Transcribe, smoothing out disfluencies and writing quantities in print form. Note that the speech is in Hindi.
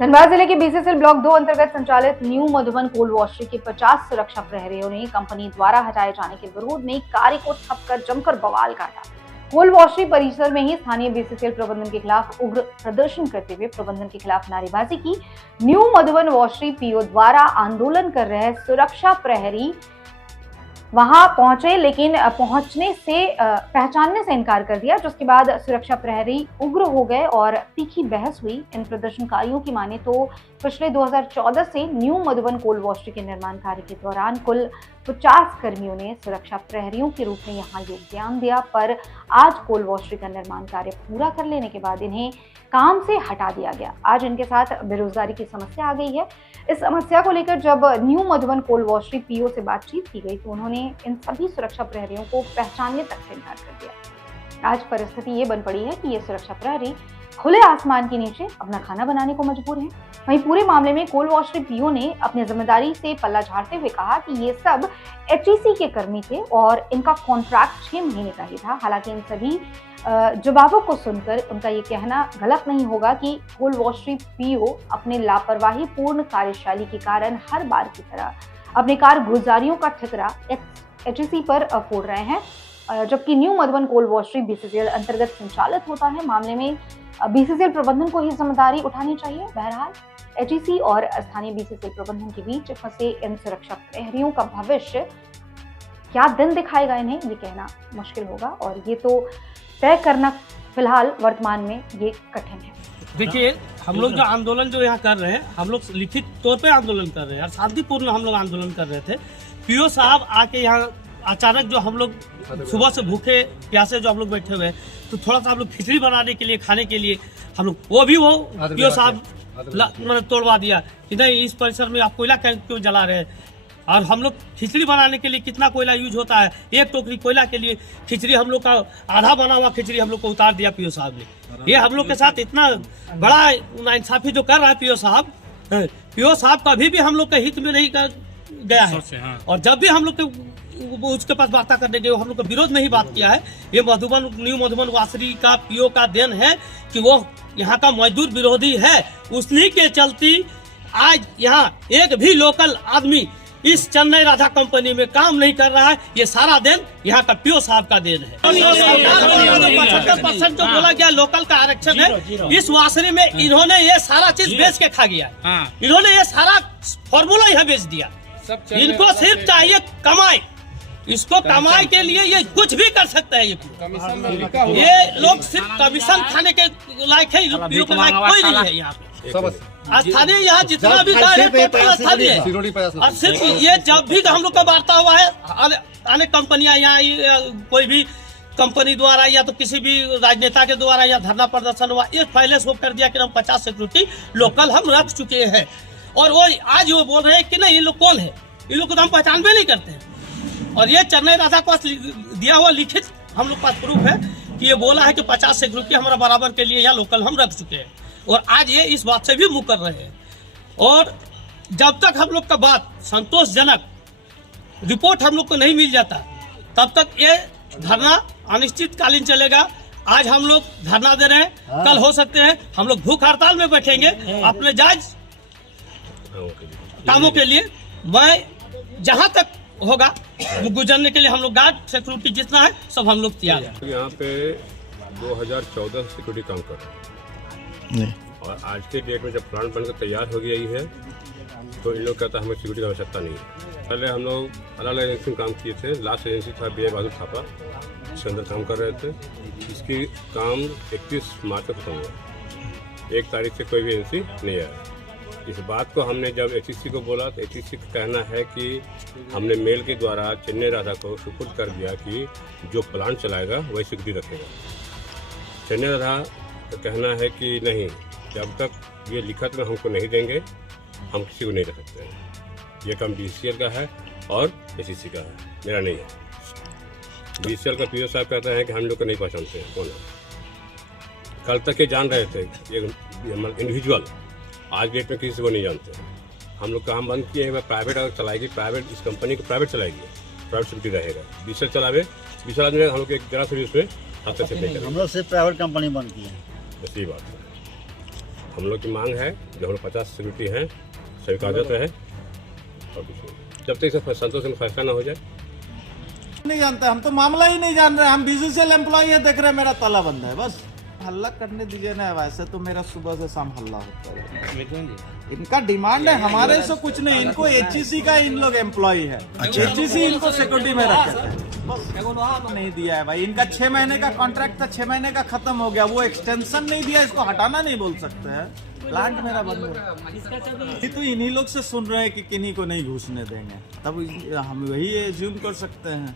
धनबाद जिले के बीसीसीएल ब्लॉक 2 अंतर्गत संचालित न्यू मधुबन कोल वॉशरी के 50 सुरक्षा प्रहरियों ने कंपनी द्वारा हटाए जाने के विरोध में कार्य को ठप कर जमकर बवाल काटा। कोल वॉशरी परिसर में ही स्थानीय बीसीसीएल प्रबंधन के खिलाफ उग्र प्रदर्शन करते हुए प्रबंधन के खिलाफ नारेबाजी की। न्यू मधुबन वॉशरी पीओ द्वारा आंदोलन कर रहे सुरक्षा प्रहरी वहां पहुंचे, लेकिन पहचानने से इनकार कर दिया, जिसके बाद सुरक्षा प्रहरी उग्र हो गए और तीखी बहस हुई। इन प्रदर्शनकारियों की माने तो पिछले 2014 से न्यू मधुबन कोल वॉशरी के निर्माण कार्य के दौरान कुल 50 कर्मियों ने सुरक्षा प्रहरियों के रूप में यहां योगदान दिया, पर आज कोल वॉशरी का निर्माण कार्य पूरा कर लेने के बाद इन्हें काम से हटा दिया गया। आज इनके साथ बेरोजगारी की समस्या आ गई है। इस समस्या को लेकर जब न्यू मधुबन कोल वॉशरी पीओ से बातचीत की गई तो उन्होंने इन सभी सुरक्षा प्रहरियों को पहचानने तक से इनकार कर दिया। आज परिस्थिति ये बन पड़ी है कि ये सुरक्षा प्रहरी खुले आसमान के नीचे अपना खाना बनाने को मजबूर हैं। वहीं पूरे मामले में कोल वॉशरी पीओ ने अपनी जिम्मेदारी से पल्ला झाड़ते हुए कहा कि ये सब एचईसी के कर्मी थे और इनका कॉन्ट्रैक्ट 6 महीने का ही था। हालांकि इन सभी जवाबों को सुनकर उनका ये कहना गलत नहीं होगा कि कोल वॉशरी पीओ अपने लापरवाही पूर्ण कार्यशैली के कारण हर बार की तरह अपने कारगुजारियों का ठिकरा एचईसी पर फोड़ रहे हैं, जबकि न्यू मधुबन कोल वॉशरी बीसीसीएल अंतर्गत संचालित होता है। मामले में बीसीसीएल प्रबंधन को ही जिम्मेदारी उठानी चाहिए। बहरहाल एचईसी और स्थानीय बीसीसीएल प्रबंधन के बीच फंसे इन सुरक्षा प्रहरियों का भविष्य क्या दिन दिखाएगा इन्हें ये कहना मुश्किल होगा, और ये तो तय करना फिलहाल वर्तमान में ये कठिन है। देखिए, हम लोग जो आंदोलन जो यहाँ कर रहे हैं, हम लोग लिखित तौर पे आंदोलन कर रहे हैं और शांतिपूर्ण हम लोग आंदोलन कर रहे थे। पीओ साहब आके यहाँ अचानक जो हम लोग सुबह से भूखे प्यासे जो हम लोग बैठे हुए हैं, तो थोड़ा सा हम लोग खिचड़ी बनाने के लिए खाने के लिए हम लोग वो पीओ साहब मैंने तोड़वा दिया कि नहीं, इस परिसर में आप कोयला क्यों जला रहे हैं। और हम लोग खिचड़ी बनाने के लिए कितना कोयला यूज होता है, एक टोकरी कोयला के लिए खिचड़ी हम लोग का आधा बना हुआ खिचड़ी हम लोग को उतार दिया पीओ साहब ने। ये हम लोग के साथ इतना बड़ा नाइंसाफी जो कर रहा है पीओ साहब कभी भी हम लोग के हित में नहीं कर गया है। और जब भी हम लोग के उसके पास वार्ता करने गए, हम लोग का विरोध में ही बात किया है। ये न्यू मधुबन वॉशरी का पीओ का देन है कि वो यहाँ का मजदूर विरोधी है। उसी के चलती आज यहाँ एक भी लोकल आदमी इस चेन्नई राधा कंपनी में काम नहीं कर रहा है। ये सारा देन यहाँ का पीओ साहब का देन है। 75% जो बोला गया लोकल का आरक्षण है, इस वासरी में इन्होंने ये सारा चीज बेच के खा गया। इन्होंने ये सारा फॉर्मूला यहाँ बेच दिया। इनको सिर्फ चाहिए कमाई, इसको कमाई के लिए ये कुछ भी कर सकता है। ये लोग सिर्फ कमीशन खाने के लायक है, पीओ के लायक कोई नहीं है। यहाँ पे स्थानीय यहाँ जितना भी टोटल स्थानीय है। और सिर्फ ये जब भी हम लोग का वार्ता हुआ है, अनेक कंपनियां यहाँ कोई भी कंपनी द्वारा या तो किसी भी राजनेता के द्वारा या धरना प्रदर्शन हुआ, ये पहले से कर दिया कि हम 50 सिक्योरिटी लोकल हम रख चुके हैं। और वो आज वो बोल रहे हैं कि नहीं, ये लोग कौन है, इन लोग को तो हम पहचान भी नहीं करते हैं। और ये चेन्नई राधा को दिया हुआ लिखित हम लोग पास प्रूफ है कि ये बोला है कि 50 सिक्योरिटी हमारा बराबर के लिए यहाँ लोकल हम रख चुके हैं। और आज ये इस बात से भी मुँह कर रहे हैं। और जब तक हम लोग का बात संतोषजनक रिपोर्ट हम लोग को नहीं मिल जाता, तब तक ये धरना अनिश्चितकालीन चलेगा। आज हम लोग धरना दे रहे हैं, कल हो सकते हैं हम लोग भूख हड़ताल में बैठेंगे अपने जायज कामों के लिए। मैं जहां तक होगा गुजरने के लिए हम लोग गार्ड सिक्योरिटी जितना है सब हम लोग तैयार हैं। यहाँ पे 2014 से सिक्योरिटी काम कर रहे हैं और आज के डेट में जब प्लान बनकर तैयार हो गई है तो इन लोग कहता है हमें सिक्योरिटी की आवश्यकता नहीं है। पहले हम लोग अलग अलग एजेंसी में काम किए थे। लास्ट एजेंसी था BI बहादुर थापा, इसके अंदर काम कर रहे थे। इसकी काम 31 मार्च को खत्म हुआ। 1 तारीख से कोई भी एजेंसी नहीं आया। इस बात को हमने जब HEC को बोला तो HEC का कहना है कि हमने मेल के द्वारा चेन्नई राधा को सुपुर्द कर दिया कि जो प्लान चलाएगा वही सिक्योरिटी रखेगा। चेन्नई राधा का कहना है कि नहीं, जब तक ये लिखत में हमको नहीं देंगे हम किसी को नहीं रख सकते हैं। ये काम BCCL का है और HEC का है, मेरा नहीं है। BCCL का पीओ साहब कहते हैं कि हम लोग को नहीं पहचानते हैं कौन है। कल तक ये जान रहे थे ये इंडिविजुअल, आज डेट में किसी को नहीं जानते। हम लोग काम बंद किए हैं। प्राइवेट अगर चलाएगी, प्राइवेट इस कंपनी को प्राइवेट चलाएगी, प्राइवेट सिक्योरिटी रहेगा। BCCL चलावे, BCCL आदमी हम लोग एक जरा से भी उसमें हस्तक्षेप नहीं करेंगे। हम लोग सिर्फ प्राइवेट कंपनी बंद की है। सही बात है। हम लोग की मांग है जो हम लोग 50 सिक्योरिटी हैं, सभी कागज है और कुछ नहीं। जब तक इसे संतोष में फैसला ना हो जाए नहीं जानते, हम तो मामला ही नहीं जान रहे। हम बीसीसीएल एम्प्लॉय है, देख रहे हैं मेरा ताला बंद है, बस हल्ला करने दीजिए ना। वैसे तो मेरा सुबह से शाम हल्ला होता है। इनका डिमांड है, हमारे से कुछ नहीं। इनको एचईसी का इन लोग एम्प्लॉय है, एचईसी इनको सिक्योरिटी में रखे थे, बस नहीं दिया है भाई। इनका 6 महीने का कॉन्ट्रैक्ट था, 6 महीने का खत्म हो गया, वो एक्सटेंशन नहीं दिया। इसको हटाना नहीं बोल सकते हैं, प्लांट मेरा बंद है। तो इन्हीं लोग से सुन रहे हैं कि किन्हीं को नहीं घुसने देंगे, तब हम वही एज्यूम कर सकते हैं।